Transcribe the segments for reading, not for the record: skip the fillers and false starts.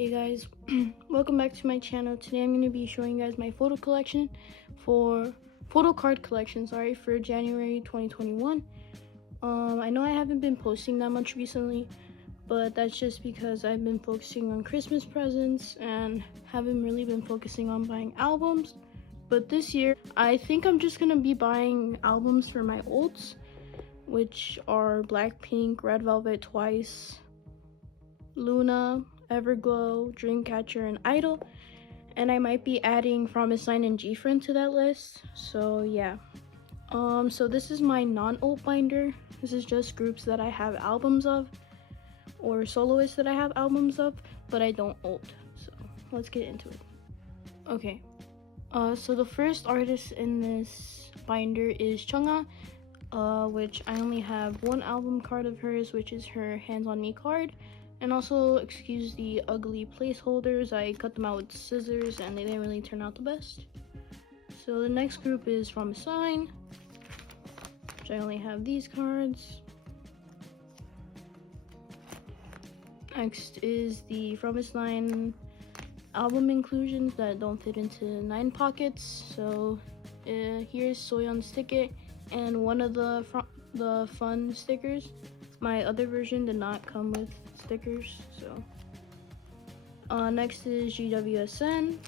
Hey guys, welcome back to my channel. Today I'm going to be showing you guys my photocard collection, for January 2021. I know I haven't been posting that much recently, but that's just because I've been focusing on Christmas presents and haven't really been focusing on buying albums. But this year, I think I'm just going to be buying albums for my ults, which are Blackpink, Red Velvet Twice, Loona, Everglow, Dreamcatcher, and i-dle, and I might be adding Promise Sign and GFriend to that list. So yeah, so this is my non-ult binder. This is just groups that I have albums of, or soloists that I have albums of, but I don't ult. So let's get into it. Okay, so the first artist in this binder is Chungha, which I only have one album card of hers, which is her Hands on Me card. And also, excuse the ugly placeholders, I cut them out with scissors and they didn't really turn out the best. So the next group is From a Sign, which I only have these cards. Next is the From a Sign album inclusions that don't fit into 9 pockets. So here's Soyeon's ticket and one of the fun stickers. My other version did not come with stickers, so. Next is gwsn.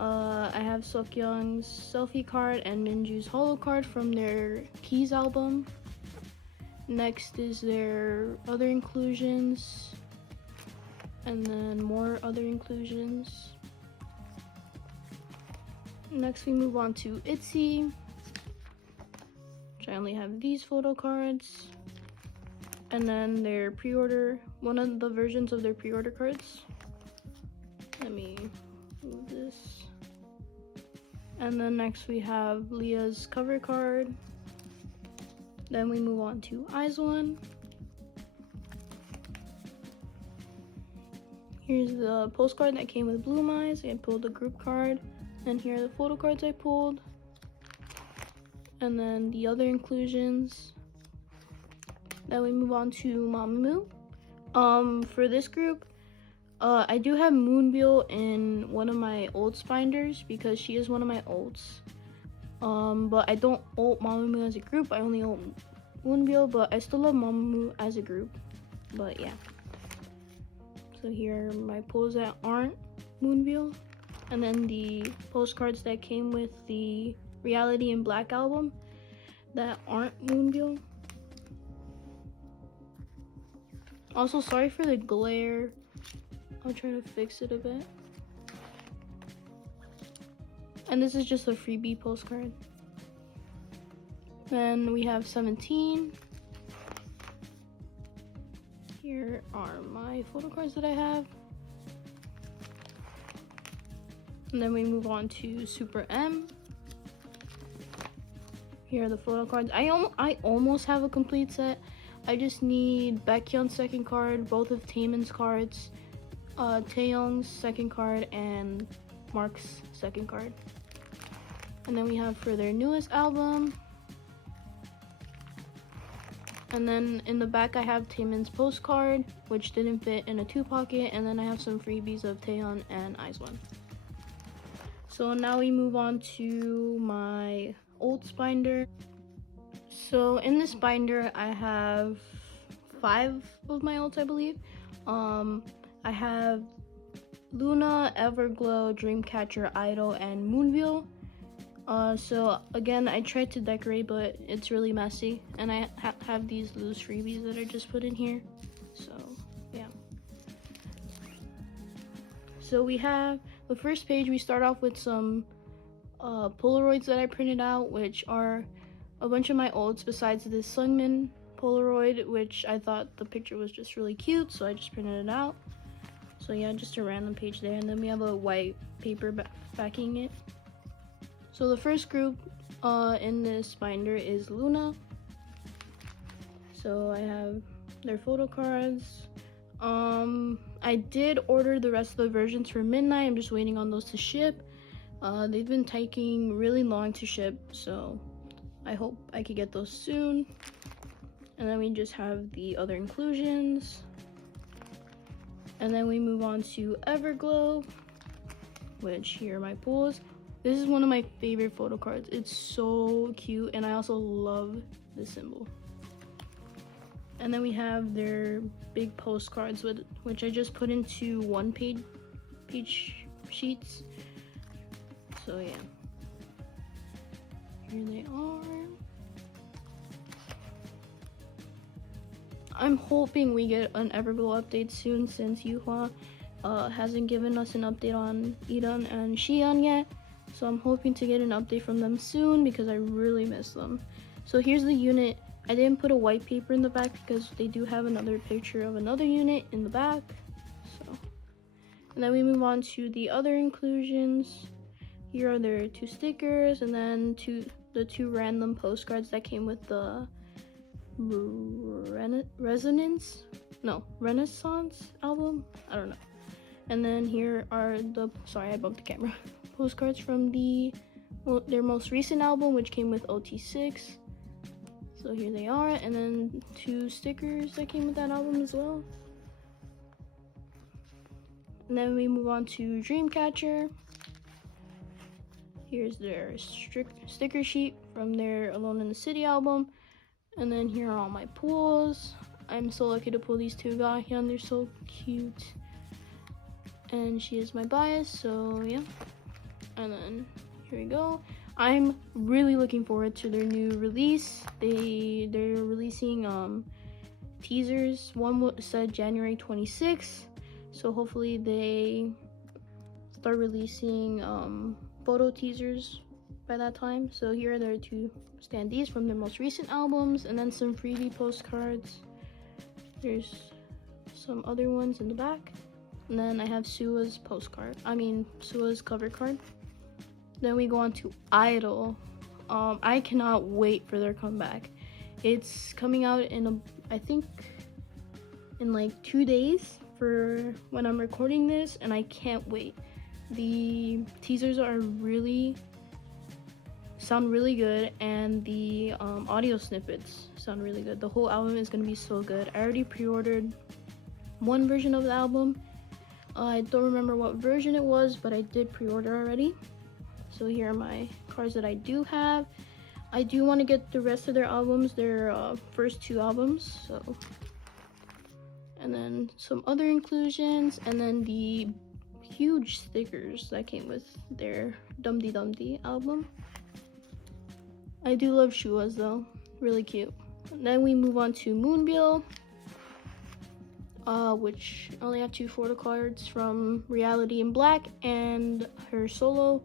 I have Seokyeong's selfie card and Minju's holo card from their Keys album. Next is their other inclusions, and then more other inclusions. Next we move on to itzy, which I only have these photo cards, and then their pre-order, one of the versions of their pre-order cards. Let me move this. And then next we have Leah's cover card. Then we move on to itzy. Here's the postcard that came with Bloom Eyes. I pulled a group card, and here are the photo cards I pulled. And then the other inclusions. Then we move on to mamamoo. For this group, I do have Moonbyul in one of my ults binders because she is one of my ults. But I don't ult mamamoo as a group. I only ult Moonbyul, but I still love mamamoo as a group. But yeah. So here are my pulls that aren't Moonbyul, and then the postcards that came with the Reality in Black album that aren't Moonbyul. Also, sorry for the glare. I'll try to fix it a bit. And this is just a freebie postcard. Then we have 17. Here are my photo cards that I have. And then we move on to superm. Here are the photo cards. I almost have a complete set. I just need Baekhyun's second card, both of Taemin's cards, Taeyoung's second card, and Mark's second card. And then we have for their newest album. And then in the back I have Taemin's postcard, which didn't fit in a 2 pocket, and then I have some freebies of Taeyeon and itzy. So now we move on to my ults binder. So in this binder I have 5 of my ults, I believe. I have Loona, Everglow, Dreamcatcher, i-dle, and moonbyul. So again, I tried to decorate, but it's really messy, and I have these loose freebies that I just put in here. So yeah. So we have the first page. We start off with some Polaroids that I printed out, which are a bunch of my ults besides this Sungmin Polaroid, which I thought the picture was just really cute, so I just printed it out. So yeah, just a random page there, and then we have a white paper backing it. So the first group in this binder is Loona. So I have their photo cards. I did order the rest of the versions for midnight. I'm just waiting on those to ship. They've been taking really long to ship, so I hope I could get those soon. And then we just have the other inclusions. And then we move on to Everglow, which here are my pulls. This is one of my favorite photo cards. It's so cute, and I also love this symbol. And then we have their big postcards, which I just put into one page sheets. So yeah, here they are. I'm hoping we get an Everglow update soon, since Yuhua hasn't given us an update on i-dle and Xi'an yet. So I'm hoping to get an update from them soon, because I really miss them. So here's the unit. I didn't put a white paper in the back because they do have another picture of another unit in the back. So, and then we move on to the other inclusions. Here are their 2 stickers, and then the 2 random postcards that came with the Renaissance album. I don't know. And then here are the, sorry, I bumped the camera, postcards from their most recent album, which came with OT6. So here they are, and then 2 stickers that came with that album as well. And then we move on to Dreamcatcher. Here's their sticker sheet from their Alone in the City album. And then here are all my pulls. I'm so lucky to pull these 2 Gahyun. They're so cute. And she is my bias, so yeah. And then here we go. I'm really looking forward to their new release. They're releasing teasers. One said January 26th, so hopefully they start releasing photo teasers by that time. So here are their 2 standees from their most recent albums, and then some freebie postcards. There's some other ones in the back, and then I have Sua's cover card. Then we go on to i-dle. I cannot wait for their comeback. It's coming out I think in like 2 days for when I'm recording this, and I can't wait. The teasers sound really good, and the audio snippets sound really good. The whole album is gonna be so good. I already pre-ordered one version of the album. I don't remember what version it was, but I did pre-order already. So here are my cards that I do have. I do want to get the rest of their albums, their first 2 albums. So, and then some other inclusions, and then the huge stickers that came with their Dumdy Dumdy album. I do love Shua's though, really cute. And then we move on to Moonbyul, which I only have 2 photo cards from Reality in Black and her solo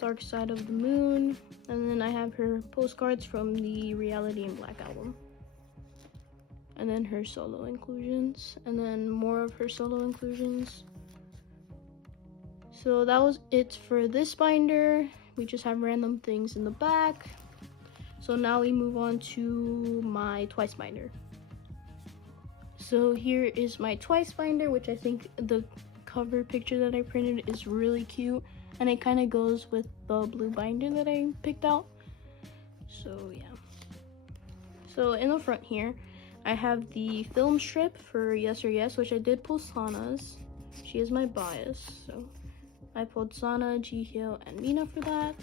Dark Side of the Moon, and then I have her postcards from the Reality in Black album, and then her solo inclusions, and then more of her solo inclusions. So that was it for this binder. We just have random things in the back. So now we move on to my Twice binder. So here is my Twice binder, which I think the cover picture that I printed is really cute, and it kind of goes with the blue binder that I picked out. So yeah. So in the front here, I have the film strip for Yes or Yes, which I did pull Sana's. She is my bias, so I pulled Sana, Jihyo, and Mina for that.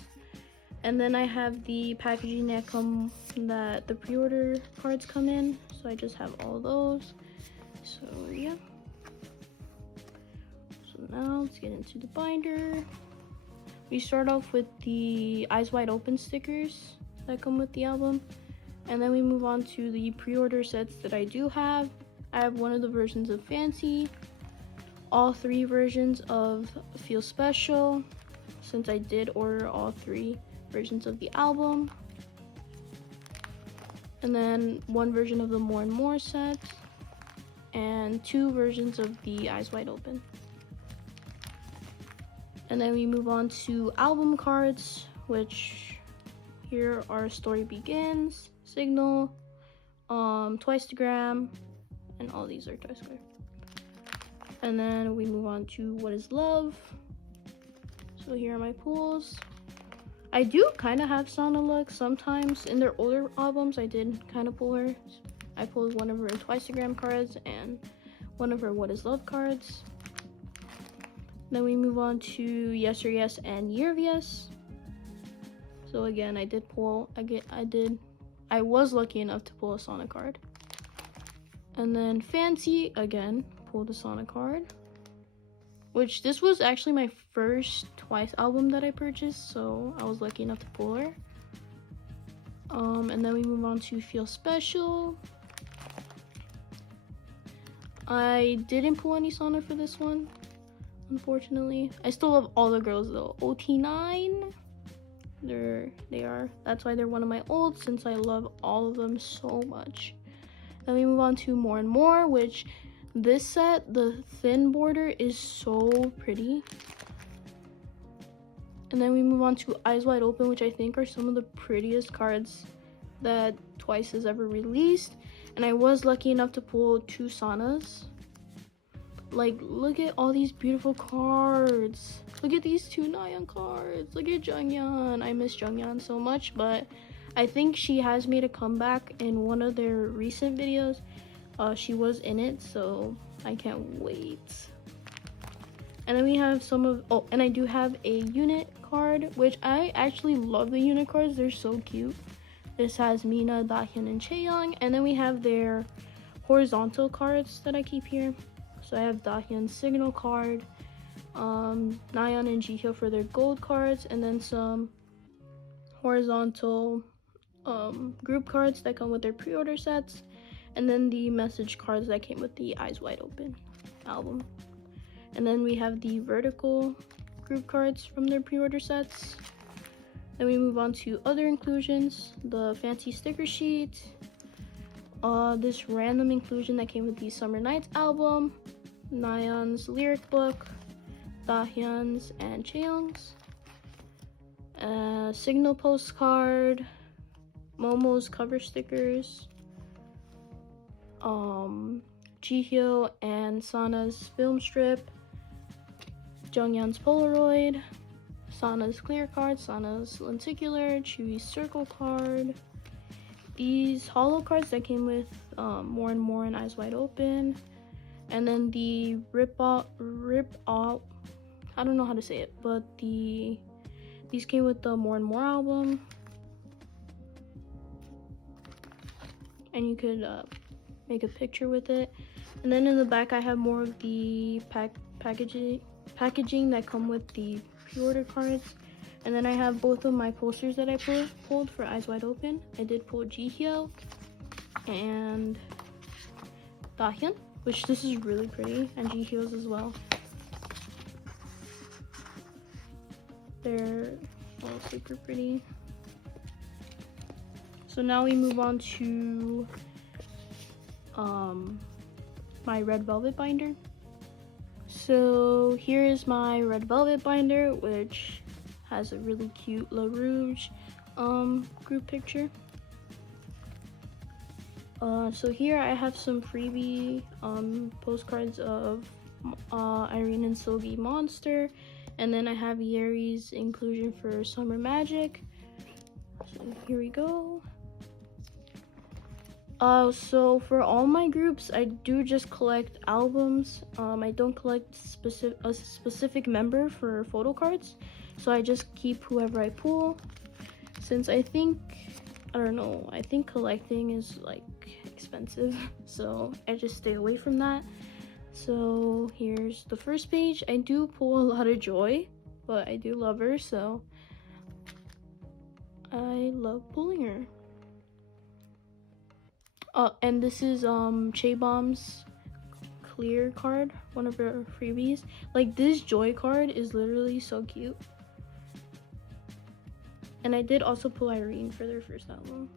And then I have the packaging that the pre-order cards come in, so I just have all those. So yeah. So now let's get into the binder. We start off with the Eyes Wide Open stickers that come with the album, and then we move on to the pre-order sets that I do have. I have one of the versions of Fancy, all 3 versions of Feel Special, since I did order all 3 versions of the album, and then 1 version of the More and More set, and 2 versions of the Eyes Wide Open. And then we move on to album cards, which here are Story Begins, Signal, Twicegram, and all these are Twicegram. And then we move on to What Is Love. So here are my pulls. I do kind of have Sana luck sometimes. In their older albums, I did kind of pull her. I pulled one of her Twicegram cards and one of her What Is Love cards. Then we move on to Yes or Yes and Year of Yes. So again, I was lucky enough to pull a Sonic card. And then Fancy, again, pulled a Sonic card. Which, this was actually my first Twice album that I purchased, so I was lucky enough to pull her. And then we move on to Feel Special. I didn't pull any Sonic for this one, unfortunately. I still love all the girls though. OT9, they are. That's why they're one of my ults, since I love all of them so much. Then we move on to More and More, which this set, the thin border is so pretty. And then we move on to Eyes Wide Open, which I think are some of the prettiest cards that Twice has ever released. And I was lucky enough to pull 2 Sanas. Like, look at all these beautiful cards. Look at these 2 Nayeon cards. Look at Jungyeon. I miss Jungyeon so much, but I think she has made a comeback in one of their recent videos. She was in it, so I can't wait. And then we have and I do have a unit card, which I actually love the unit cards. They're so cute. This has Mina, Dahyun, and Chaeyoung. And then we have their horizontal cards that I keep here. So I have Dahyun's Signal card, Nayeon and Jihyo for their gold cards, and then some horizontal group cards that come with their pre-order sets, and then the message cards that came with the Eyes Wide Open album. And then we have the vertical group cards from their pre-order sets. Then we move on to other inclusions, the fancy sticker sheet, this random inclusion that came with the Summer Nights album, Nayeon's lyric book, Dahyun's and Chaeyoung's, Signal postcard, Momo's cover stickers, Jihyo and Sana's film strip, Jungyeon's Polaroid, Sana's clear card, Sana's lenticular, Chewy's circle card, these holo cards that came with More and More and Eyes Wide Open, and then the rip out, I don't know how to say it, but these came with the More and More album, and you could make a picture with it. And then in the back I have more of the packaging that come with the pre-order cards. And then I have both of my posters that I pulled for Eyes Wide Open. I did pull Jihyo and Dahyun, which this is really pretty, and Jihyo's as well. They're all super pretty. So now we move on to my red velvet binder. So here is my red velvet binder, which has a really cute La Rouge group picture. So here I have some freebie postcards of Irene and Seulgi Monster, and then I have Yeri's inclusion for Summer Magic. So here we go. So for all my groups, I do just collect albums. I don't collect a specific member for photo cards, so I just keep whoever I pull. Since I think collecting is like expensive, so I just stay away from that. So here's the first page. I do pull a lot of Joy, but I do love her, so I love pulling her. And this is Chaebom's clear card, one of her freebies. Like, this Joy card is literally so cute. And I did also pull Irene for their first album.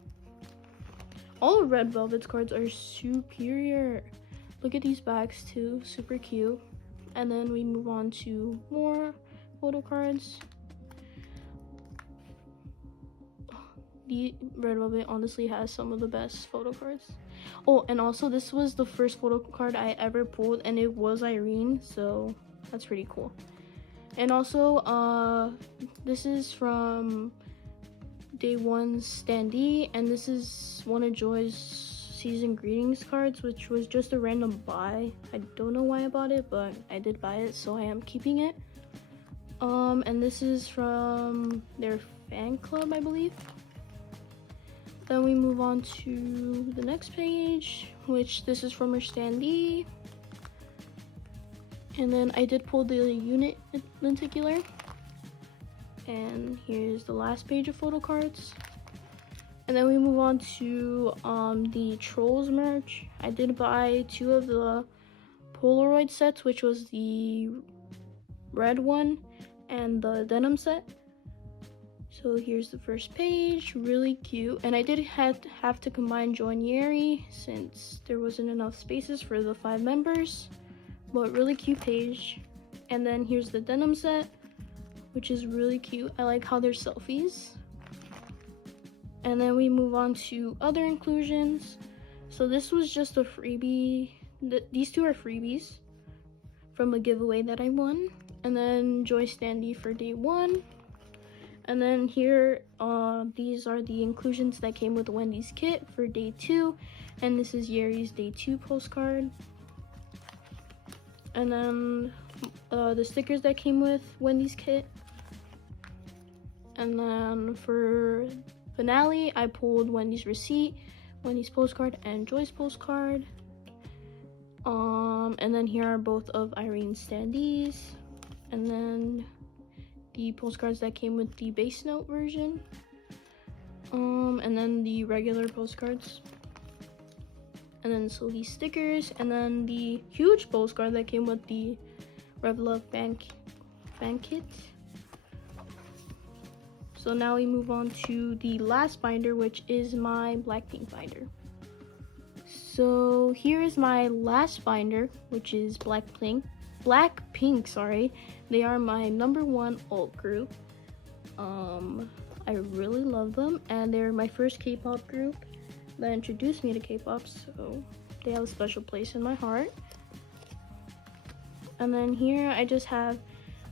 All of Red Velvet's cards are superior. Look at these bags too, super cute. And then we move on to more photo cards. The Red Velvet honestly has some of the best photo cards. Oh, and also this was the first photo card I ever pulled, and it was Irene, so that's pretty cool. And also this is from Day One's standee, and this is one of Joy's season greetings cards, which was just a random buy. I don't know why I bought it, but I did buy it, so I am keeping it. And this is from their fan club, I believe. Then we move on to the next page, which this is from her standee. And then I did pull the unit lenticular. And here's the last page of photo cards. And then we move on to the Trolls merch. I did buy 2 of the Polaroid sets, which was the red one and the denim set. So here's the first page, really cute. And I did have to combine Joe and Yeri since there wasn't enough spaces for the 5 members. But really cute page. And then here's the denim set, which is really cute. I like how they're selfies. And then we move on to other inclusions. So this was just a freebie. These 2 are freebies from a giveaway that I won. And then Joy standee for day 1. And then here, these are the inclusions that came with Wendy's kit for day 2. And this is Yeri's day 2 postcard. And then the stickers that came with Wendy's kit. And then for finale, I pulled Wendy's receipt, Wendy's postcard, and Joy's postcard. And then here are both of Irene's standees. And then the postcards that came with the base note version. And then the regular postcards. And then so these stickers, and then the huge postcard that came with the Rev Love fan kit. So now we move on to the last binder, which is my Blackpink binder. So here is my last binder, which is Blackpink, sorry. They are my #1 alt group. I really love them, and they're my first K-pop group that introduced me to K-pop, so they have a special place in my heart. And then here I just have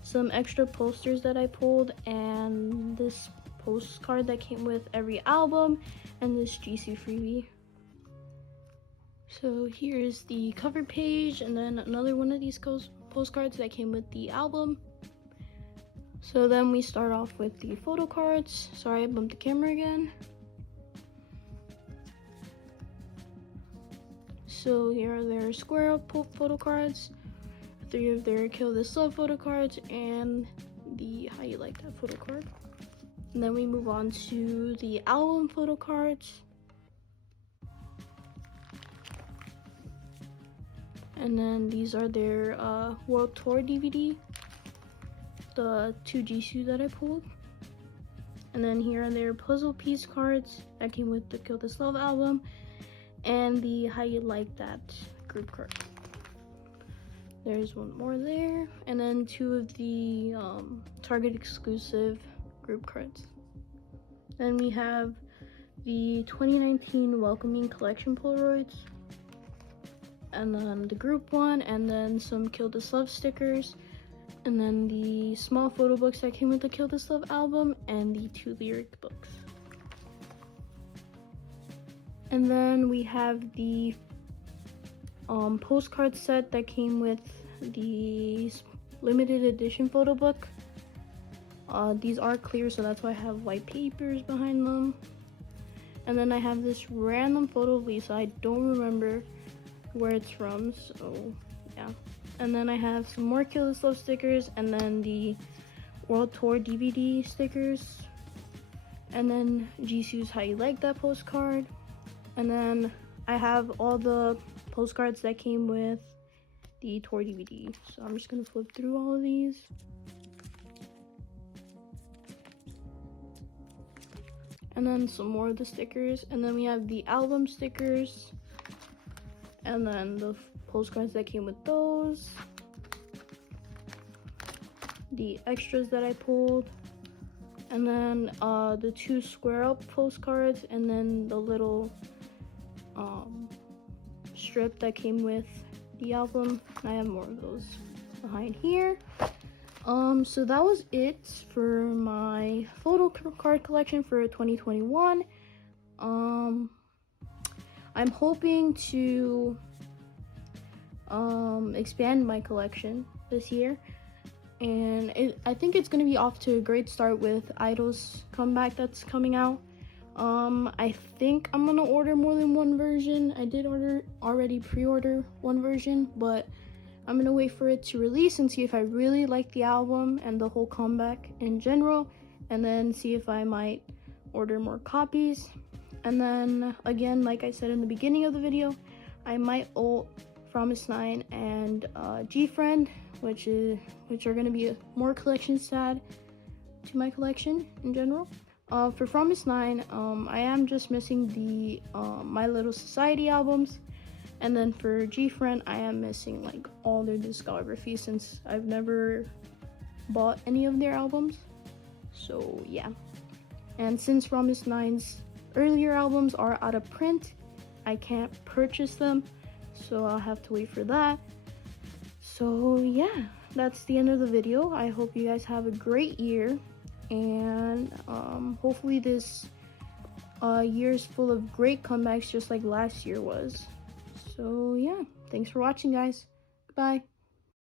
some extra posters that I pulled, and this postcard that came with every album, and this GC freebie. So here's the cover page, and then another one of these postcards that came with the album. So then we start off with the photo cards. Sorry, I bumped the camera again. So here are their square up photo cards, 3 of their Kill This Love photo cards, and the How You Like That photo card. And then we move on to the album photo cards. And then these are their World Tour DVD, the 2 Jisoo that I pulled. And then here are their puzzle piece cards that came with the Kill This Love album, and the How You Like That group card. There's one more there, and then 2 of the Target exclusive group cards. Then we have the 2019 Welcoming Collection Polaroids, and then the group one, and then some Kill This Love stickers, and then the small photo books that came with the Kill This Love album, and the 2 lyric books. And then we have the postcard set that came with the limited edition photo book. These are clear, so that's why I have white papers behind them. And then I have this random photo of Lisa. I don't remember where it's from, so yeah. And then I have some more Kill This Love stickers, and then the World Tour DVD stickers, and then Jisoo's How You Like That postcard. And then I have all the postcards that came with the tour DVD. So I'm just gonna flip through all of these. And then some more of the stickers. And then we have the album stickers. And then the postcards that came with those. The extras that I pulled. And then the 2 square up postcards, and then the little strip that came with the album. I have more of those behind here. So that was it for my photo card collection for 2021. I'm hoping to expand my collection this year, and I think it's gonna be off to a great start with i-dle's comeback that's coming out. I think I'm gonna order more than one version. I did already pre-order one version, but I'm gonna wait for it to release and see if I really like the album and the whole comeback in general, and then see if I might order more copies. And then again, like I said in the beginning of the video, I might ult Promise9 and G-Friend, which are gonna be more collections to add to my collection in general. For Promise9, I am just missing the My Little Society albums, and then for G-Friend, I am missing like all their discography since I've never bought any of their albums. So yeah, and since Promise9's earlier albums are out of print, I can't purchase them, so I'll have to wait for that. So yeah, that's the end of the video. I hope you guys have a great year, and hopefully this year is full of great comebacks just like last year was. So yeah, thanks for watching, guys. Goodbye.